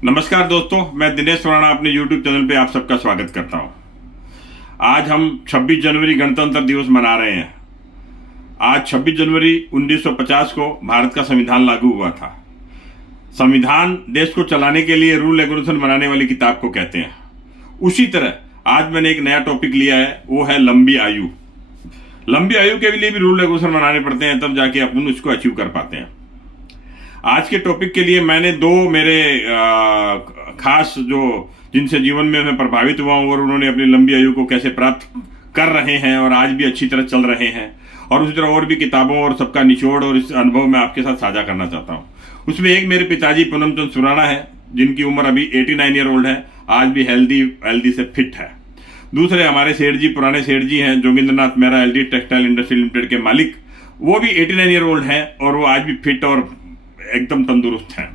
नमस्कार दोस्तों, मैं दिनेश राणा अपने YouTube चैनल पे आप सबका स्वागत करता हूं। आज हम 26 जनवरी गणतंत्र दिवस मना रहे हैं। आज 26 जनवरी 1950 को भारत का संविधान लागू हुआ था। संविधान देश को चलाने के लिए रूल रेगुलेशन बनाने वाली किताब को कहते हैं। उसी तरह आज मैंने एक नया टॉपिक लिया है, वो है लंबी आयु। लंबी आयु के लिए भी रूल रेगुलेशन बनाने पड़ते हैं, तब जाके अपन उसको अचीव कर पाते हैं। आज के टॉपिक के लिए मैंने दो मेरे खास जो जिनसे जीवन में मैं प्रभावित हुआ हूं और उन्होंने अपनी लंबी आयु को कैसे प्राप्त कर रहे हैं और आज भी अच्छी तरह चल रहे हैं, और उसी तरह और भी किताबों और सबका निचोड़ और इस अनुभव में आपके साथ साझा करना चाहता हूं। उसमें एक मेरे पिताजी पूनम चंद सुराणा है, जिनकी उम्र अभी 89 ईयर ओल्ड है, आज भी हेल्दी से फिट है। दूसरे हमारे सेठ जी, पुराने सेठ जी हैं, Jogindranath Mehra LD textile industry limited के मालिक। वो भी 89 ईयर ओल्ड हैं और वो आज भी फिट और एकदम तंदुरुस्त हैं।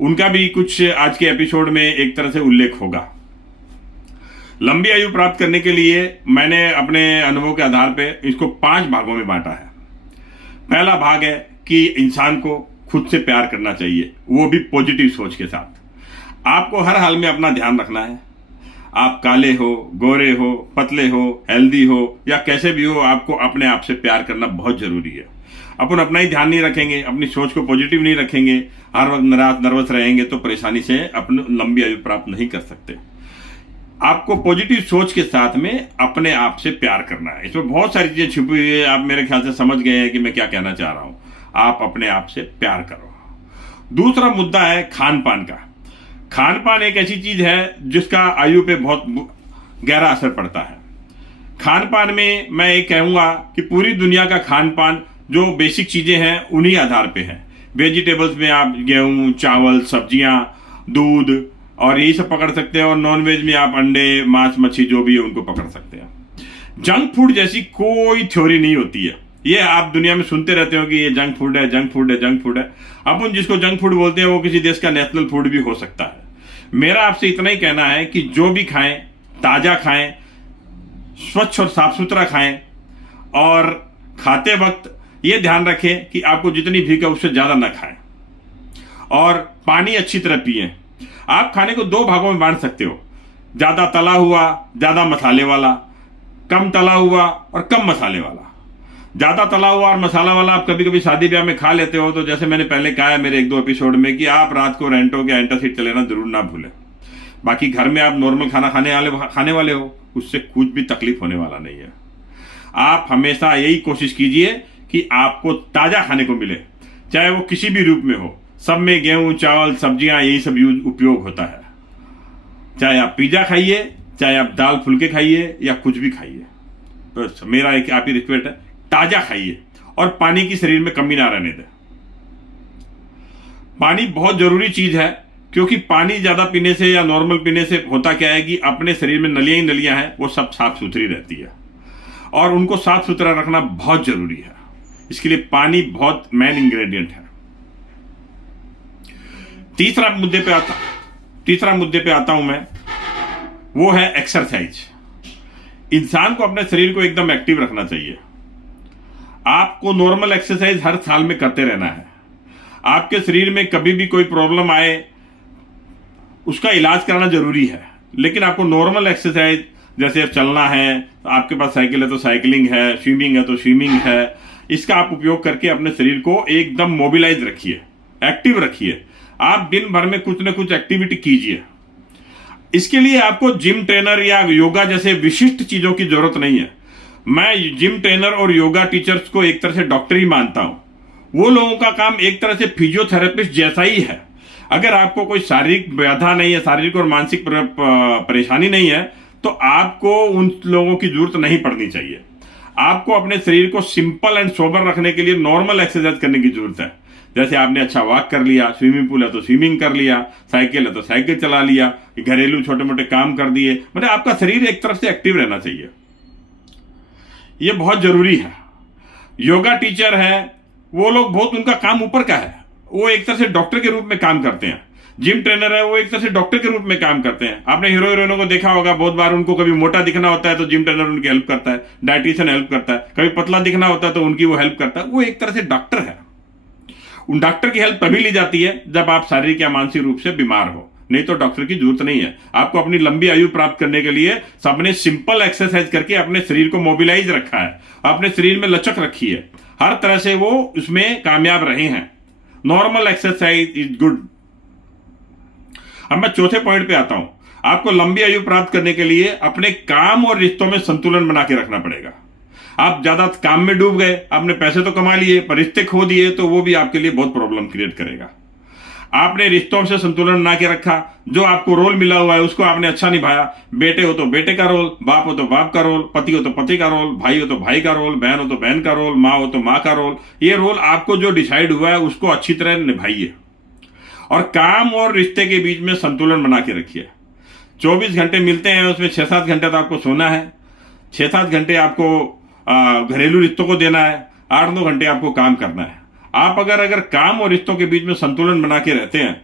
उनका भी कुछ आज के एपिसोड में एक तरह से उल्लेख होगा। लंबी आयु प्राप्त करने के लिए मैंने अपने अनुभव के आधार पर इसको 5 भागों में बांटा है। पहला भाग है कि इंसान को खुद से प्यार करना चाहिए, वो भी पॉजिटिव सोच के साथ। आपको हर हाल में अपना ध्यान रखना है। आप काले हो, गोरे हो, पतले हो, हेल्दी हो या कैसे भी हो, आपको अपने आप से प्यार करना बहुत जरूरी है। अपन अपना ही ध्यान नहीं रखेंगे, अपनी सोच को पॉजिटिव नहीं रखेंगे, हर वक्त नर्वस रहेंगे, तो परेशानी से अपनी लंबी आयु प्राप्त नहीं कर सकते। आपको पॉजिटिव सोच के साथ में अपने आप से प्यार करना है। इसमें बहुत सारी चीजें छुपी हुई है, आप मेरे ख्याल से समझ गए हैं कि मैं क्या कहना चाह रहा हूं। आप अपने आप से प्यार करो। दूसरा मुद्दा है खान पान का। खान पान एक ऐसी चीज है जिसका आयु पे बहुत गहरा असर पड़ता है। खान पान में मैं ये कहूंगा कि पूरी दुनिया का खान पान जो बेसिक चीजें हैं उन्हीं आधार पे है। वेजिटेबल्स में आप गेहूं, चावल, सब्जियां, दूध और यही सब पकड़ सकते हैं, और नॉन वेज में आप अंडे, मांस, मच्छी जो भी है उनको पकड़ सकते हैं। जंक फूड जैसी कोई थ्योरी नहीं होती है। ये आप दुनिया में सुनते रहते हो कि ये जंक फूड है, जंक फूड है, जंक फूड है। अपन जिसको जंक फूड बोलते हैं वो किसी देश का नेशनल फूड भी हो सकता है। मेरा आपसे इतना ही कहना है कि जो भी खाएं, ताजा खाएं, स्वच्छ और साफ सुथरा खाएं, और खाते वक्त ये ध्यान रखें कि आपको जितनी भूख है उससे ज्यादा ना खाएं, और पानी अच्छी तरह पिएं। आप खाने को 2 भागों में बांट सकते हो, ज्यादा तला हुआ, ज्यादा मसाले वाला, कम तला हुआ और कम मसाले वाला। ज्यादा तला हुआ और मसाला वाला आप कभी कभी शादी ब्याह में खा लेते हो, तो जैसे मैंने पहले कहा है मेरे 1-2 एपिसोड में कि आप रात को रेंटो के एंटासिड लेना जरूर ना भूलें। बाकी घर में आप नॉर्मल खाना खाने वाले हो, उससे कुछ भी तकलीफ होने वाला नहीं है। आप हमेशा यही कोशिश कीजिए कि आपको ताजा खाने को मिले, चाहे वो किसी भी रूप में हो। सब में गेहूं, चावल, सब्जियां यही सब उपयोग होता है। चाहे आप पिज्जा खाइए, चाहे आप दाल फुल्के खाइए या कुछ भी खाइए, बस मेरा एक आप ही रिक्वेस्ट है, ताजा खाइए और पानी की शरीर में कमी ना रहने दें। पानी बहुत जरूरी चीज है, क्योंकि पानी ज्यादा पीने से या नॉर्मल पीने से होता क्या है कि अपने शरीर में नलियां ही नलियां हैं, वो सब साफ सुथरी रहती है, और उनको साफ सुथरा रखना बहुत जरूरी है। इसके लिए पानी बहुत मेन इंग्रेडिएंट है। तीसरा मुद्दे पे आता हूं मैं, वो है एक्सरसाइज। इंसान को अपने शरीर को एकदम एक्टिव रखना चाहिए। आपको नॉर्मल एक्सरसाइज हर साल में करते रहना है। आपके शरीर में कभी भी कोई प्रॉब्लम आए, उसका इलाज कराना जरूरी है, लेकिन आपको नॉर्मल एक्सरसाइज, जैसे चलना है तो आपके पास साइकिल है तो साइकिलिंग है, स्विमिंग है तो स्विमिंग है, इसका आप उपयोग करके अपने शरीर को एकदम मोबिलाइज रखिए, एक्टिव रखिए। आप दिन भर में कुछ न कुछ एक्टिविटी कीजिए। इसके लिए आपको जिम ट्रेनर या योगा जैसे विशिष्ट चीजों की जरूरत नहीं है। मैं जिम ट्रेनर और योगा टीचर्स को एक तरह से डॉक्टर ही मानता हूं। वो लोगों का काम एक तरह से फिजियोथेरेपिस्ट जैसा ही है। अगर आपको कोई शारीरिक बाधा नहीं है, शारीरिक और मानसिक परेशानी नहीं है, तो आपको उन लोगों की जरूरत नहीं पड़नी चाहिए। आपको अपने शरीर को सिंपल एंड सोबर रखने के लिए नॉर्मल एक्सरसाइज करने की जरूरत है। जैसे आपने अच्छा वॉक कर लिया, स्विमिंग पूल है तो स्विमिंग कर लिया, साइकिल है तो साइकिल चला लिया, घरेलू छोटे मोटे काम कर दिए। मतलब आपका शरीर एक तरफ से एक्टिव रहना चाहिए, ये बहुत जरूरी है। योगा टीचर है, वो लोग बहुत, उनका काम ऊपर का है, वो एक तरह से डॉक्टर के रूप में काम करते हैं। जिम ट्रेनर है, वो एक तरह से डॉक्टर के रूप में काम करते हैं। आपने हीरो हीरोइनों को देखा होगा, बहुत बार उनको कभी मोटा दिखना होता है तो जिम ट्रेनर उनकी हेल्प करता है, डाइटिशियन हेल्प करता है। कभी पतला दिखना होता है तो उनकी वो हेल्प करता है। वो एक तरह से डॉक्टर है। उन डॉक्टर की हेल्प तभी ली जाती है जब आप शारीरिक या मानसिक रूप से बीमार हो। नहीं तो डॉक्टर की जरूरत नहीं है। आपको अपनी लंबी आयु प्राप्त करने के लिए सबने सिंपल एक्सरसाइज करके अपने शरीर को मोबिलाइज रखा है, अपने शरीर में लचक रखी है, हर तरह से वो उसमें कामयाब रहे हैं। Normal exercise is good. अब मैं चौथे पॉइंट पे आता हूं। आपको लंबी आयु प्राप्त करने के लिए अपने काम और रिश्तों में संतुलन बना के रखना पड़ेगा। आप ज्यादा काम में डूब गए, आपने पैसे तो कमा लिए पर रिश्ते खो दिए, तो वो भी आपके लिए बहुत प्रॉब्लम क्रिएट करेगा। आपने रिश्तों से संतुलन बना के रखा, जो आपको रोल मिला हुआ है उसको आपने अच्छा निभाया। बेटे हो तो बेटे का रोल, बाप हो तो बाप का रोल, पति हो तो पति का रोल, भाई हो तो भाई का रोल, बहन हो तो बहन का रोल, माँ हो तो माँ का रोल। ये रोल आपको जो डिसाइड हुआ है उसको अच्छी तरह निभाइए और काम और रिश्ते के बीच में संतुलन बना के रखिए। 24 घंटे मिलते हैं, उसमें 6-7 घंटे तो आपको सोना है, 6-7 घंटे आपको घरेलू रिश्तों को देना है, 8-9 घंटे आपको काम करना है। आप अगर काम और रिश्तों के बीच में संतुलन बना के रहते हैं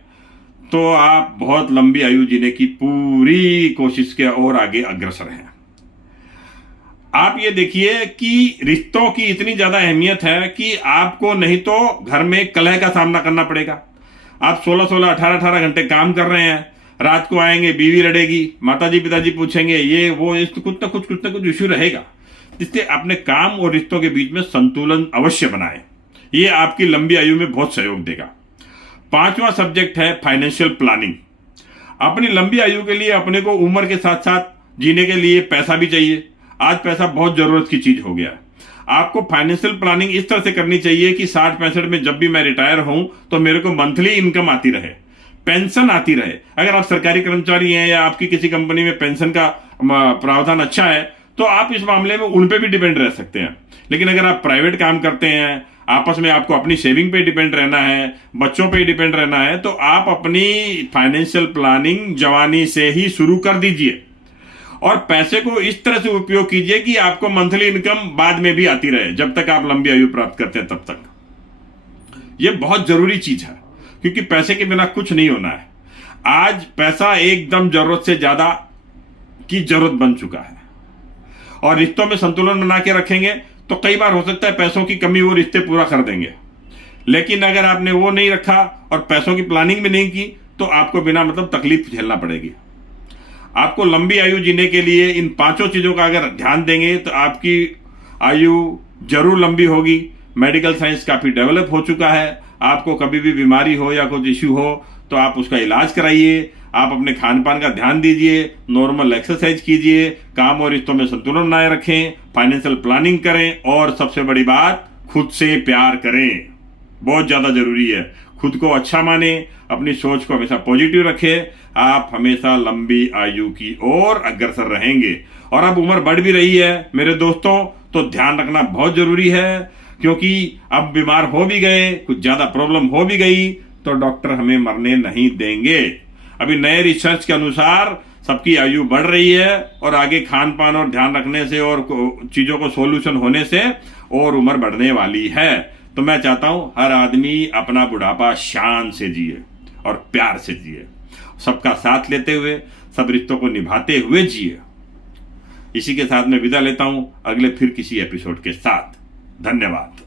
तो आप बहुत लंबी आयु जीने की पूरी कोशिश के और आगे अग्रसर हैं। आप ये देखिए कि रिश्तों की इतनी ज्यादा अहमियत है कि आपको नहीं तो घर में कलह का सामना करना पड़ेगा। आप 16-16, 18-18 घंटे काम कर रहे हैं, रात को आएंगे, बीवी लड़ेगी, माताजी पिताजी पूछेंगे, ये वो, कुछ ना कुछ इश्यू रहेगा। इसलिए अपने काम और रिश्तों के बीच में संतुलन अवश्य बनाएं। ये आपकी लंबी आयु में बहुत सहयोग देगा। 5वां सब्जेक्ट है फाइनेंशियल प्लानिंग। अपनी लंबी आयु के लिए अपने को उम्र के साथ साथ जीने के लिए पैसा भी चाहिए। आज पैसा बहुत जरूरत की चीज हो गया है। आपको फाइनेंशियल प्लानिंग इस तरह से करनी चाहिए कि 60-65 में जब भी मैं रिटायर हूं तो मेरे को मंथली इनकम आती रहे, पेंशन आती रहे। अगर आप सरकारी कर्मचारी हैं या आपकी किसी कंपनी में पेंशन का प्रावधान अच्छा है तो आप इस मामले में उन पे भी डिपेंड रह सकते हैं। लेकिन अगर आप प्राइवेट काम करते हैं, आपस में आपको अपनी सेविंग पे डिपेंड रहना है, बच्चों पे डिपेंड रहना है, तो आप अपनी फाइनेंशियल प्लानिंग जवानी से ही शुरू कर दीजिए और पैसे को इस तरह से उपयोग कीजिए कि आपको मंथली इनकम बाद में भी आती रहे, जब तक आप लंबी आयु प्राप्त करते हैं तब तक। यह बहुत जरूरी चीज है क्योंकि पैसे के बिना कुछ नहीं होना है। आज पैसा एकदम जरूरत से ज्यादा की जरूरत बन चुका है और रिश्तों में संतुलन बना के रखेंगे तो कई बार हो सकता है पैसों की कमी वो रिश्ते पूरा कर देंगे। लेकिन अगर आपने वो नहीं रखा और पैसों की प्लानिंग भी नहीं की तो आपको बिना मतलब तकलीफ झेलना पड़ेगी। आपको लंबी आयु जीने के लिए इन 5 चीजों का अगर ध्यान देंगे तो आपकी आयु जरूर लंबी होगी। मेडिकल साइंस काफी डेवलप हो चुका है। आपको कभी भी बीमारी हो या कुछ इश्यू हो तो आप उसका इलाज कराइए। आप अपने खान पान का ध्यान दीजिए, नॉर्मल एक्सरसाइज कीजिए, काम और रिश्तों में संतुलन बनाए रखें, फाइनेंशियल प्लानिंग करें और सबसे बड़ी बात, खुद से प्यार करें। बहुत ज्यादा जरूरी है। खुद को अच्छा माने, अपनी सोच को हमेशा पॉजिटिव रखें। आप हमेशा लंबी आयु की ओर अग्रसर रहेंगे। और अब उम्र बढ़ भी रही है मेरे दोस्तों, तो ध्यान रखना बहुत जरूरी है क्योंकि अब बीमार हो भी गए, कुछ ज्यादा प्रॉब्लम हो भी गई तो डॉक्टर हमें मरने नहीं देंगे। अभी नए रिसर्च के अनुसार सबकी आयु बढ़ रही है और आगे खान पान और ध्यान रखने से और चीजों को सॉल्यूशन होने से और उम्र बढ़ने वाली है। तो मैं चाहता हूं हर आदमी अपना बुढ़ापा शान से जिए और प्यार से जिए, सबका साथ लेते हुए, सब रिश्तों को निभाते हुए जिए। इसी के साथ मैं विदा लेता हूं, अगले फिर किसी एपिसोड के साथ। धन्यवाद।